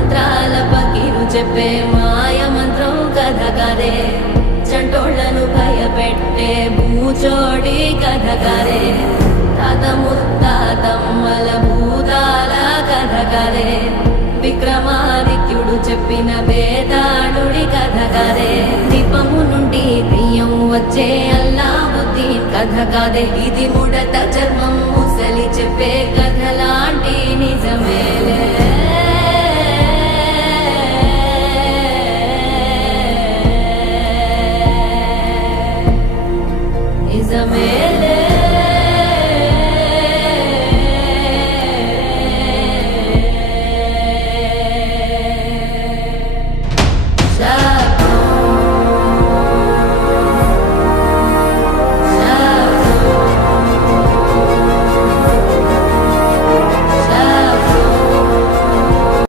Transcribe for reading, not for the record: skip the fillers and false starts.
మంత్రాల పకీరు చెప్పే మాయ మంత్రం కథ కదే చంటోళ్లను భయపెట్టే భూచోడి కథ కదే తాత ముత్తాతమ్మల భూతాల కథ కదే విక్రమాదిత్యుడు చెప్పిన వేదాళుడి కథ కదే దీపము నుండి దెయ్యం వచ్చే అల్లావుద్దీన్ కథ కాదే ఇది ముడత చర్మం ముసలి చెప్పే కథ